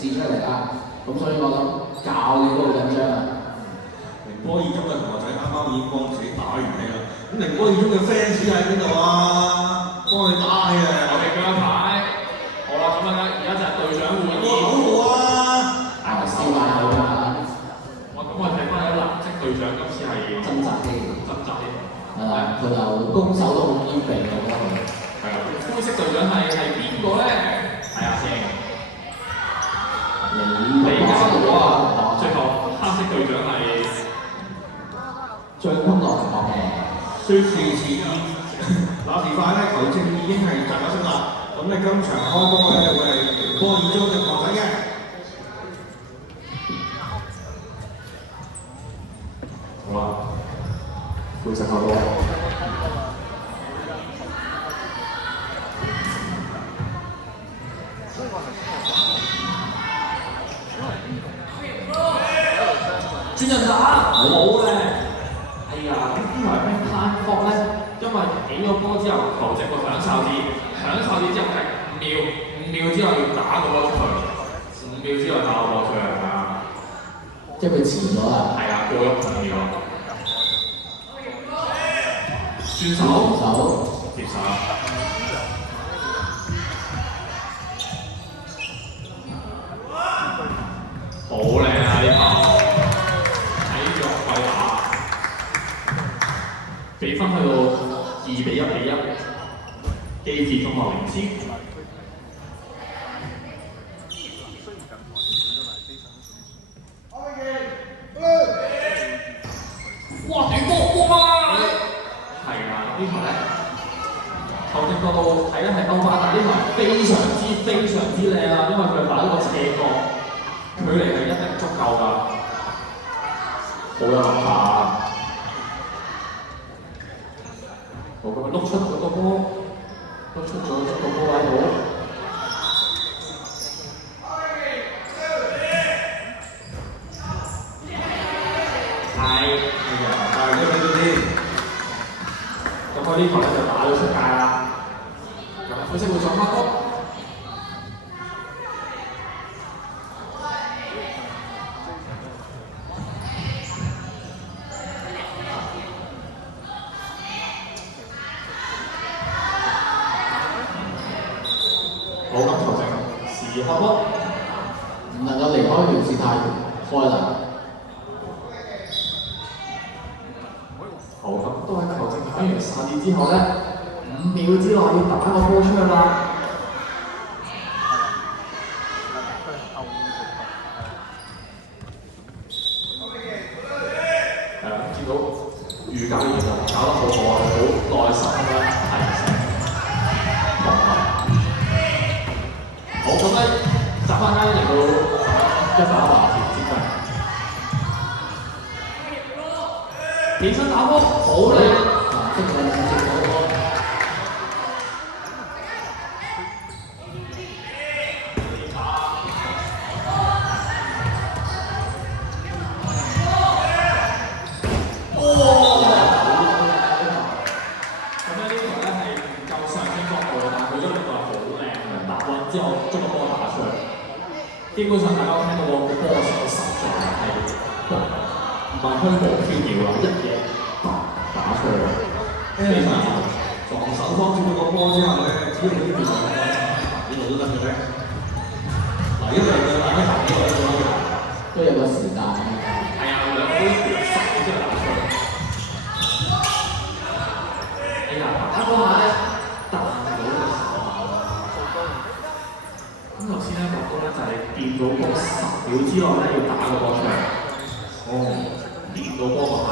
示出嚟啦。咁所以我諗教練都好緊張啊。寧波二中嘅同學仔啱啱已經幫自己打完氣啦。咁寧波二中嘅 fans 喺邊度啊？幫佢打氣啊！我哋舉一牌。好啦，咁樣咧，而家就係隊長會議。口號啊！笑埋口㗎。咁我睇翻有藍色隊長今次係掙扎機。掙扎機。係啦，佢就攻守都好兼備嘅，我覺得佢。係啊，灰色隊長係邊個咧？睇下先。李家豪啊！最後黑色隊長係張坤樂同學嘅。說時遲，那時快咧，球證已經係賺咗息啦。咁你今場開波咧會係寧波二中嘅球仔嘅。好啦，灰色開波。轉人打，冇咧。哎呀，呢排咩攤貨咧？因為起咗波之後，球證會響哨子，響哨子之後係5秒之後要打個波出去，5秒之後打個波出去係啊。即係佢遲咗啦。係啊，過咗5秒。轉手，接手。好靚啊！呢球睇腳快打，比分去到2-1，機智中學領先。哇！短波哇！係啊，呢球咧，球證角度睇咧係歐巴，但呢球非常之靚啊，因為佢打咗個斜角。距離係一定足夠㗎，好有諗法啊！好，咁樣碌出咗個波，碌出咗一個波喺度。係都睇到先。咁我呢球咧就打咗出界啦。咁灰色會上翻波。唔能夠離開條線太開啦。好，咁都喺球證打完哨子之後咧，5秒之內要打個波出去啦。係啦，見到預教練就搞得好好啊，好耐心咁樣提醒同埋。好，咁咧集翻間嚟到一打橫條接近，起身打波，好靚，即係打波。基本上大家聽到個波聲實在係唔係虛無縹緲啦，一嘢打出去，非常防守方接到個波之後咧，只要佢啲變動呢度都得嘅咧。嗱，一嚟嘅大家行呢個都有個時間。係啊，兩杯10秒之後打出去。哎呀，打嗰下咧彈到嘅時候。咁頭先咧，哥哥咧就係見到波10秒之內咧要打個波出嚟。哦，見到波嗰下，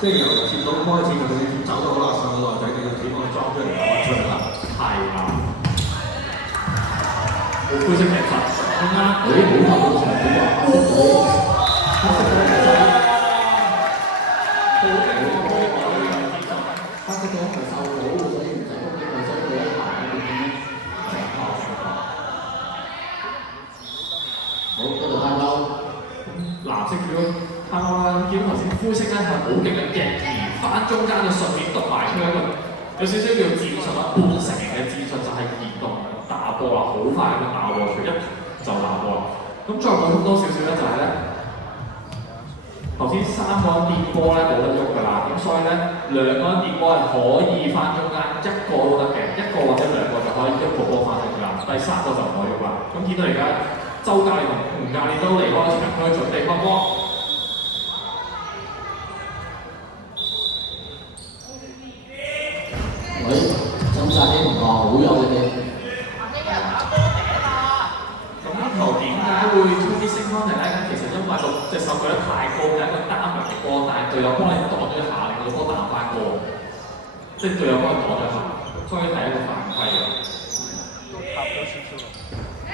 即係由接到波開始，佢走到好啦，上到內仔，你要自己幫佢裝出嚟，打出嚟啦。係啊，好灰色嘅罰，啱啱好頭場嘅話，黑色隊好靚嘅波，黑色隊係受到，所以唔使攻擊佢，所以佢一排咁樣成球。好，嗰度翻勾，藍色叫啱啱啦，見到頭先灰色咧係好勁嘅逆移翻中間就順便篤埋佢一個有少少叫戰術啦，半成型嘅戰術就係移動打波啦，好快咁打波出，一就打波啦。咁咁再補充多少少咧，就係咧，頭先3個人掂波咧冇得喐㗎啦，咁所以咧2個人掂波係可以翻中間，1個都得嘅，1個或者2個就可以喐個波翻中間，第3個就唔可以喐啦。咁見到而家周教練同吳教練都離開場區準備開波。掙扎啲同學好有力嘅。球點解會推啲升翻嚟咧？咁其實因為隻手舉得太高，有一個單人嘅波，但係隊友幫你擋咗一下，令到波彈翻過，即係隊友幫你擋咗一下，所以係一個犯規嘅。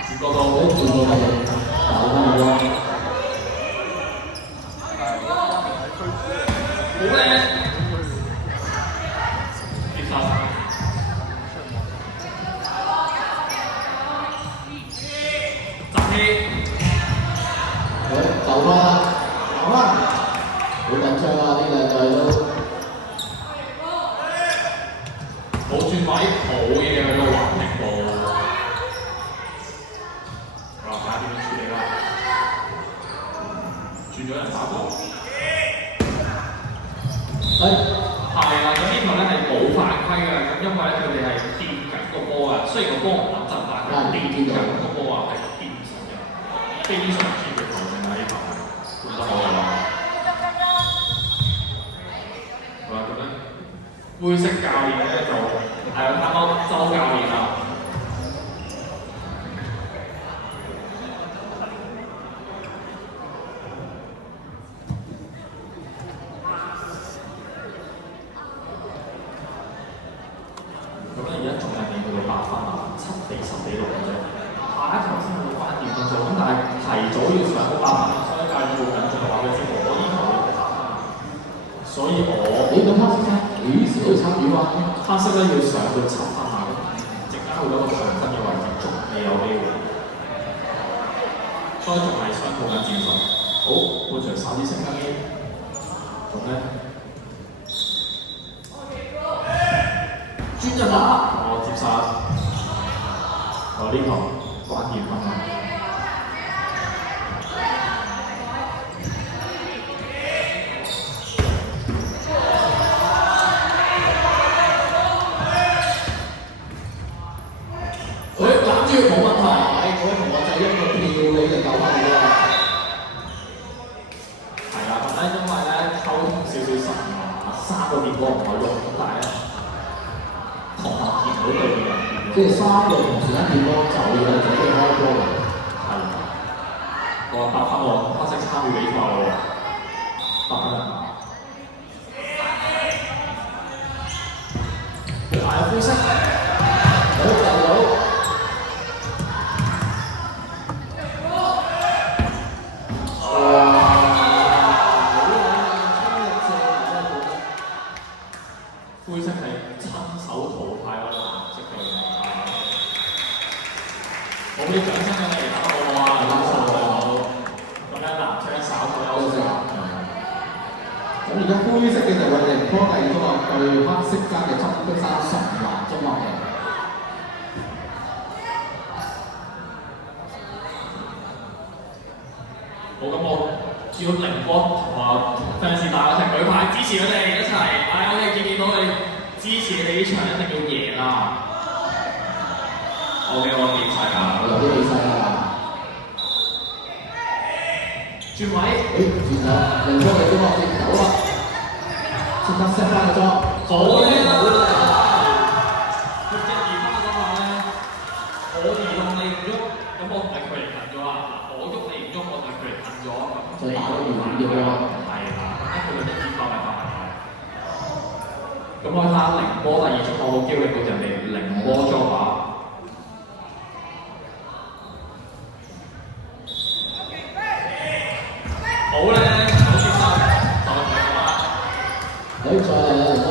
轉過到，轉過到，打翻個波，好靚，接殺。走翻啦，走翻，好緊張啊！呢兩隊都冇轉位，好嘢喺度橫停步。好啦，睇下點樣處理啦。轉咗人打波。係啦，咁呢球咧係冇犯規嘅，咁因為咧佢哋係掂緊個波啊，雖然個波唔穩陣，但係佢掂緊個波啊係掂實嘅，非常專業球證啊！呢球管得好嘅。好啦，咁咧灰色教練咧就係啱啱周教練啦。黑色咧要上到7分啊，陣間去到個長分嘅位置，仲未有機會，所以仲係雙方嘅戰術。好，半場3支升緊機，咁咧專人打，我接殺，我呢球關鍵分啊！冇問題，嗰位同學仔一個跳你就救翻佢啦。係啦，咁咧因為咧溝通少少神啊，3個電波唔可以喐，咁但係咧同學見唔到對面人，即係3個同時間電波就要準備開波啦。係，我答翻我黑色參與比賽喎，答翻啦。佢嗌灰色，好就好。灰色係親手淘汰嗰個藍色嘅好啲掌聲俾你，打得好啊！藍色好，咁樣藍色稍後休息。咁而家灰色嘅就係寧波第二中學對黑色間嘅中山崇南中學嘅。好，咁我叫寧波同學 fans 大家一齊舉牌支持佢哋一齊，我哋見到佢支持你呢場一定要贏啊 ！OK， 我點晒㗎？我有啲起勢啦。轉位，轉手，寧波嘅中學接走啦，即刻 set 翻個裝，好咧，好咧。佢一移翻嗰下咧，我移動你唔喐，咁我同你距離近咗啦。我喐你唔喐，我同你距離近咗，咁你打得遠啲咯。係啦，一佢兩隻指法咪發埋。咁我睇下寧波第二中學好機會令到人哋寧波裝把。好咧，好接收，就係咁啦。再嚟啦，